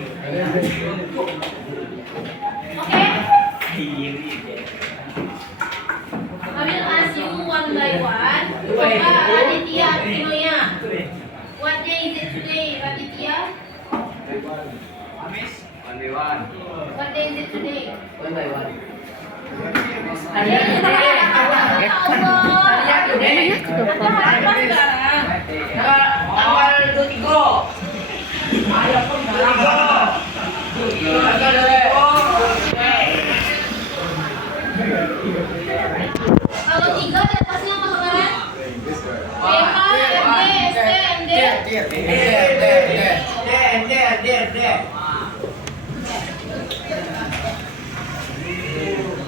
Okay? I will ask you one by one. Raditya Aprinoya. What day is it today, Raditya? Miss, 1 by 1. What day is it today? 1 by 1. Hari Awal 23. Ayah pun Kalau 3 atasnya apa kemarin?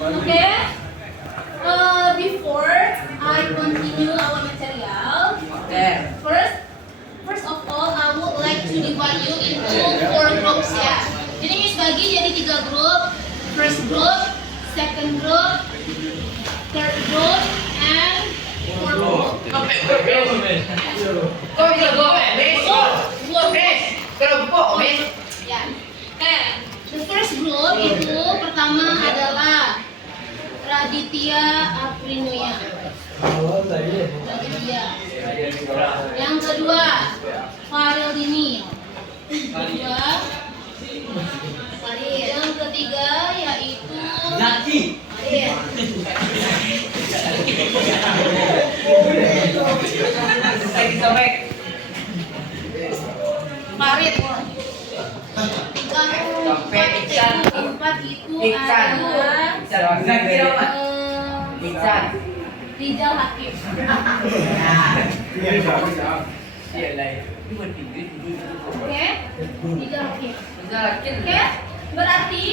Okay. Before I continue our material, first of all, I would like to divide you into 4 groups ya. Jadi Miss bagi jadi 3 grup. First group, second group, third group, and fourth group. Ya. The first group itu pertama adalah Raditya Aprinoya. Raditya. Yang kedua, Faril Dini. Kedua, Faril. Yang ketiga yaitu Zaki. Faril. Farid. Empat itu adalah Rizal Hakim. Oke, Rizal Hakim. Oke, berarti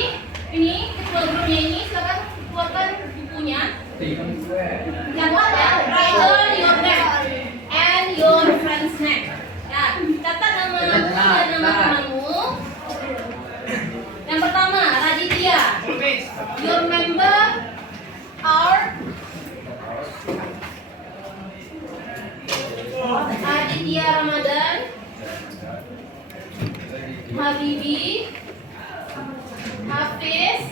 ini kedua grupnya ini silakan keluarkan bukunya. Catat ya, write down your name and your friend's name. Ya, catat nama dan nama temanmu. Yang pertama, Raditya. Your member are Aditya Ramadan, Habibi, Hafiz,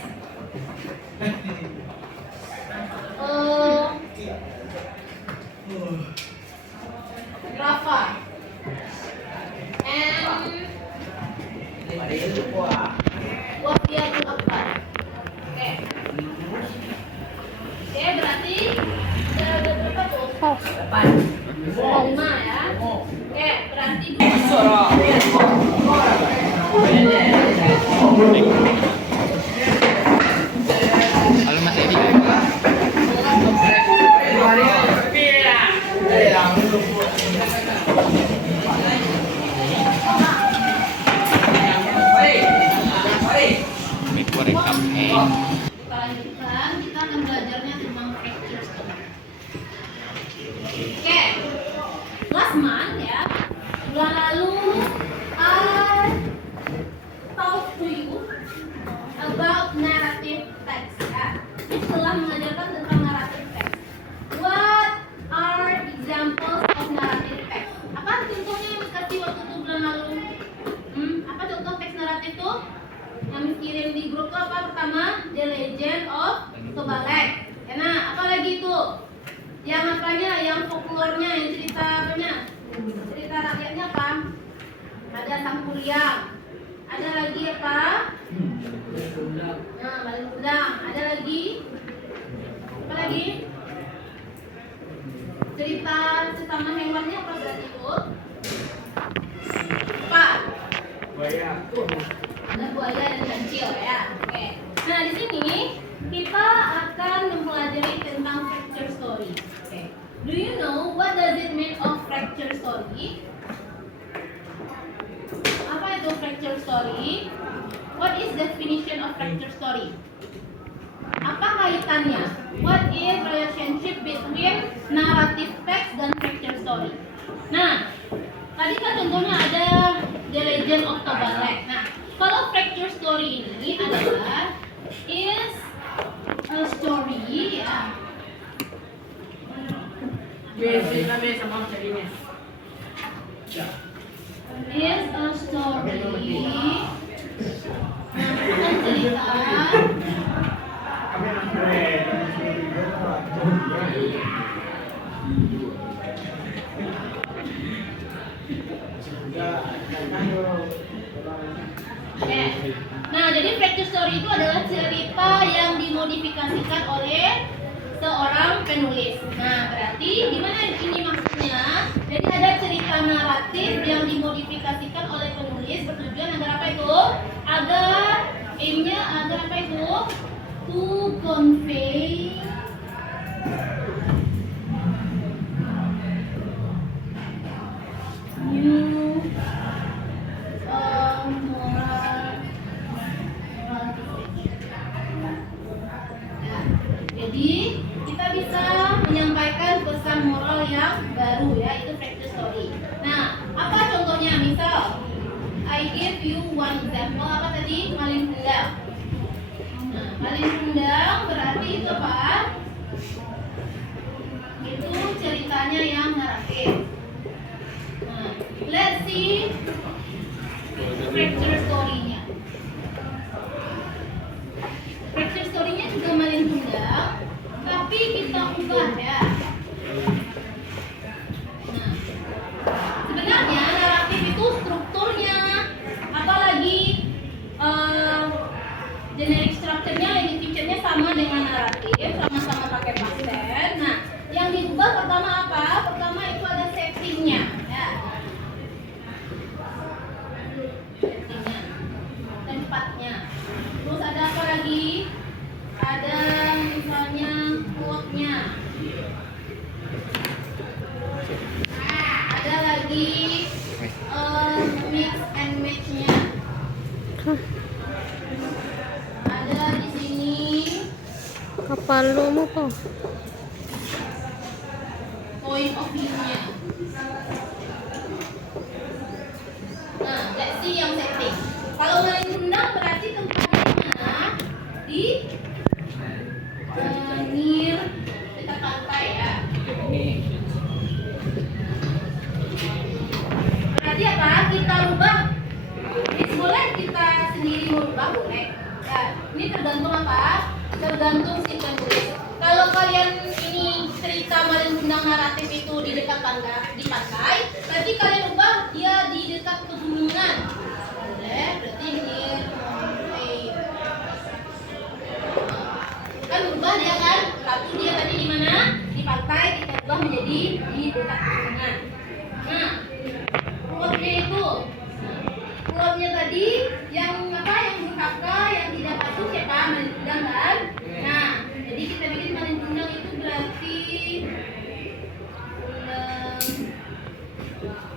Rafa, and Wafiatul Akbar. Oke. Oke, berarti ada berapa tuh? 5 ya. Oke, berarti Halo Mas Edi. kita lanjutkan, kita akan belajarnya tentang fracture story. Oke, last month ya, bulan lalu I talk to you about narrative text ya. Ini telah mengajarkan tentang narrative text. What are examples of narrative text? Apa contohnya yang dikasih waktu itu bulan lalu? Apa contoh teks naratif tuh? Yang kirim di grup tuh apa pertama? The Legend of Tobalek. Nah, apa lagi itu? Yang apanya? Yang folklornya, yang cerita apanya? Cerita rakyatnya apa? Ada Sang Kuryang. Ada lagi apa? Nah, Balai Kundang. Ada lagi? Apa lagi? Cerita sesama hewannya apa berarti itu? Apa? Ada buaya dan kancil ya. Oke. Nah, di sini kita akan mempelajari tentang fracture story. Oke. Do you know what does it mean of fracture story? Apa itu fracture story? What is definition of fracture story? Apa kaitannya? What is relationship between narrative text dan fracture story? Nah, tadi kan contohnya ada The Legend of Tobalek. Nah, kalau fracture story ini adalah is a story ya. Is a story jadi fracture story itu adalah cerita yang dimodifikasikan oleh seorang penulis. Nah, berarti gimana ini maksudnya? Jadi ada cerita naratif yang dimodifikasikan oleh penulis bertujuan agar apa itu? Agar apa itu? To convey new moral message. Nah, jadi kita bisa menyampaikan pesan moral yang baru ya, itu fracture story. Nah, apa contohnya? Misal I give you one example. Apa tadi? Maling kundang. Nah, maling kundang berarti itu apa? Itu ceritanya yang naratif. Nah, let's see fracture story-nya. Fracture story-nya juga maling kundang, tapi kita ubah ya. Nah, sebenarnya naratif itu strukturnya, apalagi generic structure-nya, language feature-nya sama dengan naratif, sama-sama pakai past tense. Nah, yang diubah pertama apa? Pertama itu ada setting-nya ya. Setting-nya, tempatnya. Terus ada apa lagi? Ada misalnya quote-nya. Ada lagi mix and match-nya. Ada di sini Kapalo mo po. point of view-nya. Nah, let's see yang setting. Kalau maling kundang berarti tempatnya di near dekat pantai ya. Berarti apa? Kita rubah. Ini boleh kita sendiri merubah boleh. Ya, ini tergantung apa? Tergantung si penulis. Kalau kalian ini cerita maling kundang naratif itu di dekat pantai, berarti kalian ubah dia di dekat pegunungan. Boleh, berarti near mountain. Kan ubah dia kan? Satu dia tadi di mana? Di pantai, kita ubah menjadi di dekat pegunungan. Nah, quote-nya itu, quote-nya tadi yang apa? Yang durhaka, yang tidak patuh siapa? Maling kundang kan? Nah, jadi kita bikin maling kundang itu berarti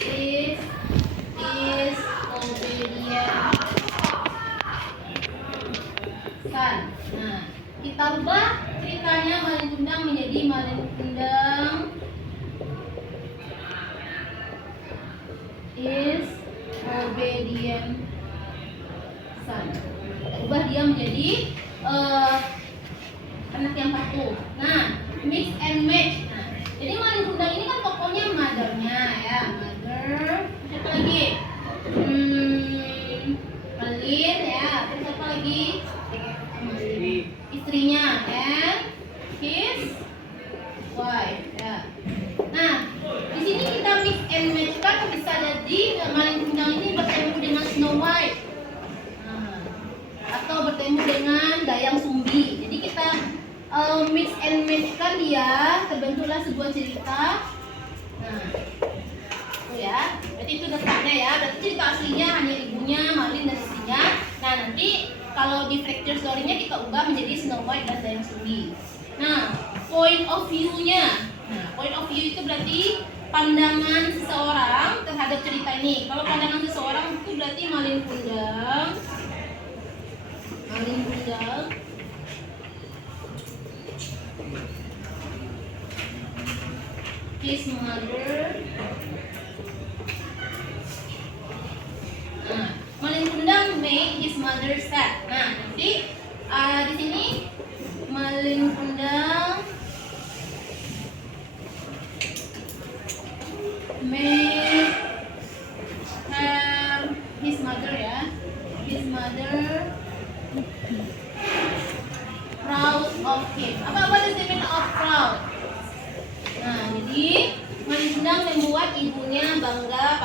is obedient son. Nah, kita rubah ceritanya maling kundang menjadi maling kundang is obedient son. Ubah dia menjadi anak yang patuh. Nah, mix and match. Nah, jadi maling kundang ini kan tokohnya mother-nya ya, mother. Siapa lagi? Malin ya. Terus apa lagi? Istrinya and his wife ya. Nah, di sini kita mix and match kan bisa jadi maling kundang ini bertemu dengan Snow White. Atau bertemu dengan Dayang Sumbi. Jadi kita mix and match kan dia, terbentuklah sebuah cerita. Nah, itu ya. Berarti itu dasarnya ya. Berarti cerita aslinya hanya ibunya, Malin dan istrinya. Nah, nanti kalau di fracture story-nya kita ubah menjadi Snow White dan Dayang Sumbi. Nah, point of view-nya. Nah, point of view itu berarti pandangan seseorang terhadap cerita ini. Kalau pandangan seseorang itu berarti maling kundang. Maling kundang. His mother. Nah, maling kundang make his mother sad. Nah, nanti di sini maling kundang make his mother ya, his mother proud of him. Apa is the meaning of proud? Nah, jadi maling kundang membuat ibunya bangga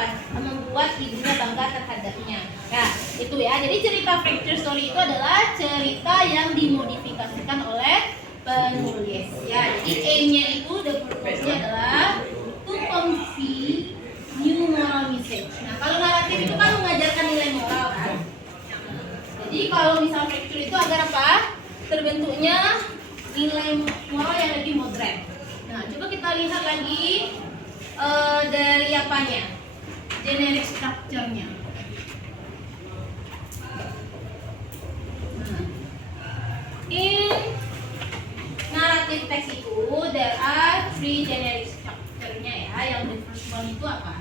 terhadapnya. Nah, Itu ya. Jadi cerita fracture story itu adalah cerita yang dimodifikasikan oleh penulis. Ya, jadi aim-nya itu, the purpose-nya adalah to convey new moral message. Nah, kalau naratif itu kan mengajarkan nilai moral kan. Jadi kalau misal fracture itu agar apa? Terbentuknya nilai moral yang lebih moderat. Nah, coba kita lihat lagi dari apanya? Generic structure-nya. In narrative text itu there are 3 generic structure-nya ya. Yang the first one itu apa?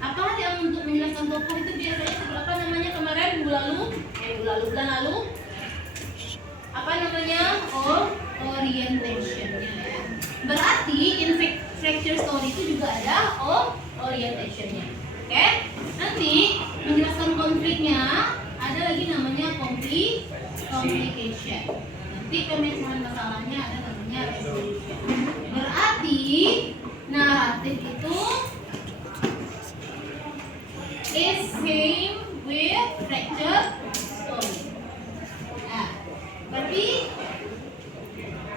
Apa yang untuk menjelaskan tokoh itu biasanya apa namanya kemarin bulan lalu apa namanya? Orientation-nya ya. Berarti in fracture story itu juga ada orientation-nya. Oke? Nanti menjelaskan konfliknya ada lagi namanya complication. Nanti pemecahan masalahnya ada namanya resolution. Berarti naratif itu is same with fracture story. Nah, berarti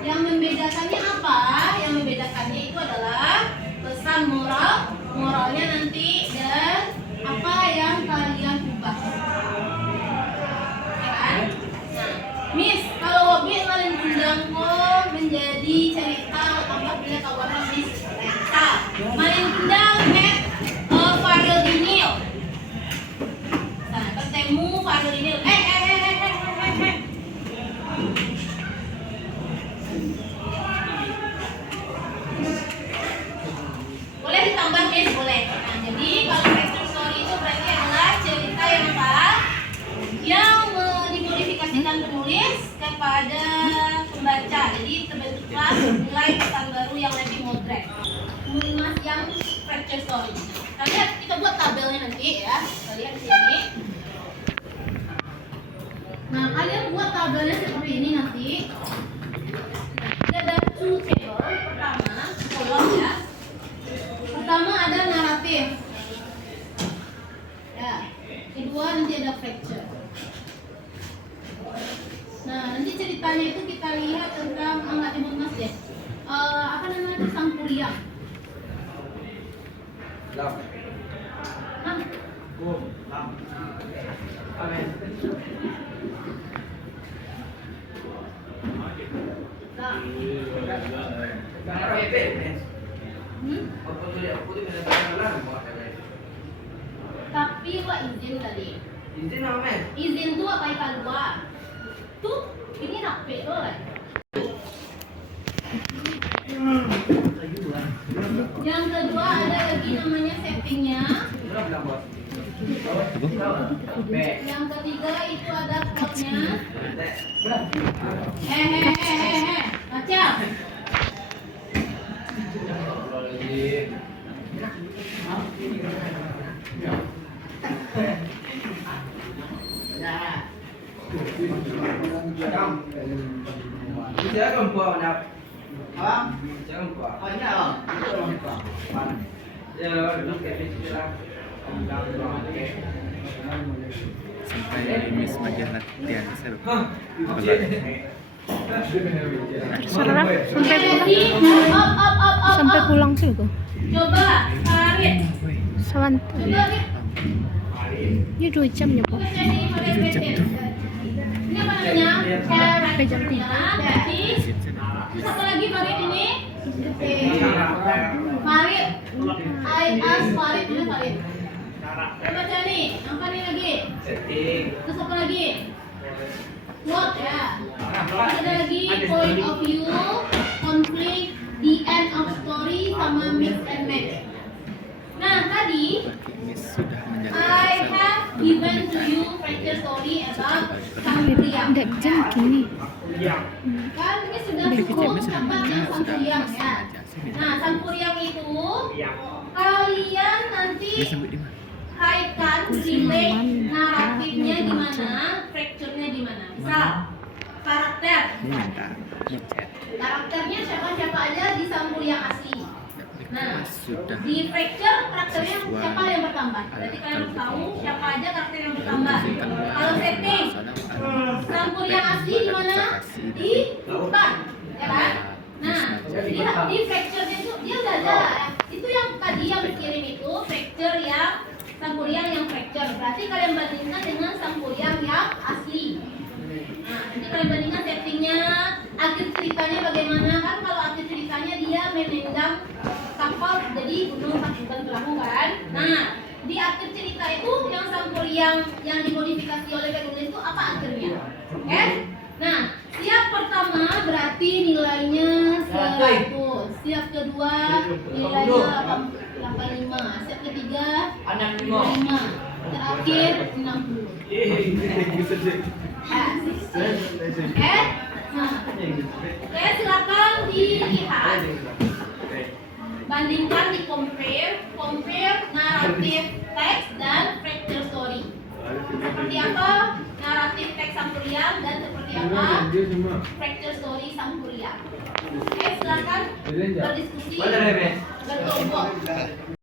yang membedakannya apa? Yang membedakannya itu adalah pesan moralnya nanti dan apa yang kalian ubah. Ya kan? Nah, Miss, kalau Wobit paling undang kok menjadi cerita apabila kawanan Miss Renta. Paling undang Farel Dinil. Nah, ketemu Farel Dinil. Boleh ditambah Miss, boleh. Nah, jadi kalau fracture story itu berarti adalah cerita yang apa? Yang dimodifikasikan penulis kepada pembaca. Jadi terbentuklah nilai pesan baru yang lebih moderat. Mas yang fracture story. Kita buat tabelnya nanti ya. Kita lihat di sini. Nah, kalian buat tabelnya seperti ini nanti. Ada 2 table. Pertama, kolom ya. Pertama ada naratif. Ya. Kedua nanti ada fracture. Nah, nanti ceritanya itu kita lihat tentang enggak timbul mas deh. Apa namanya? Sampuriang. Hah? Tapi Pak izin tadi. Izin apa, men? Izin tuh apa yang keluar? Tuh, ini rapi loh lah. Yang kedua ada lagi namanya settingnya. Yang ketiga itu ada quote-nya. Baca. Jangan buat nak. Abang, jangan buat. Oh, ini abang. Ya, nak kecil lah. Sampai dari Miss bagian latihan seru. Sarap sampai Up. sampai pulang sih kok. Coba, tarik. Sawantu. Coba lihat. Ini 2 jam ya, Po. Ini apa namanya? Character-nya. Terus apa lagi Farid ini? Farid. I ask Farid dulu Farid. Coba baca nih. Apa nih lagi? Terus apa lagi? What ya? Terus ada lagi point of view, conflict, the end of story, sama mix and match. Nah tadi Miss sudah I menjelaskan have given to you fracture story about Sampuriang. Udah jam gini. Kan ini sudah Tapi cukup Miss sudah tempat yang baca, sudah Sampuriang ya. baca. Sini. Nah Sampuriang itu kalian nanti Miss sampai di mana? kaitkan relate naratifnya gimana, fracture-nya gimana. Misal karakter, Ini minta ngechat. karakternya siapa aja di Sampuriang asli. Nah, Sudah. di fracture karakternya Siswa siapa yang bertambah? Berarti kalian harus tahu siapa aja karakter yang bertambah. Kalau setting, Sampuriang asli di mana? Di 4, ya kan? Nah, di fracture-nya itu dia udah ada. Itu yang tadi yang dikirim itu fracture yang Sampuriang yang fracture. Berarti kalian bandingkan dengan Sampuriang yang asli. Nah, nanti kalian bandingkan settingnya, akhir ceritanya bagaimana kan? Kalau akhir ceritanya dia memendam kapal jadi gunung Pacitan Perahu kan? Nah, di akhir cerita itu yang Sampuriang yang dimodifikasi oleh penulis itu apa akhirnya? Oke? Nah, siap pertama berarti nilainya 100. Siap kedua nilainya 85. Siap ketiga 65. Terakhir 60. Oke? Nah, oke, silakan dilihat. Bandingkan di compare naratif teks dan fracture story. Seperti apa naratif teks Sampuriang dan seperti apa fracture story Sampuriang. Oke, silakan berdiskusi, berkelompok.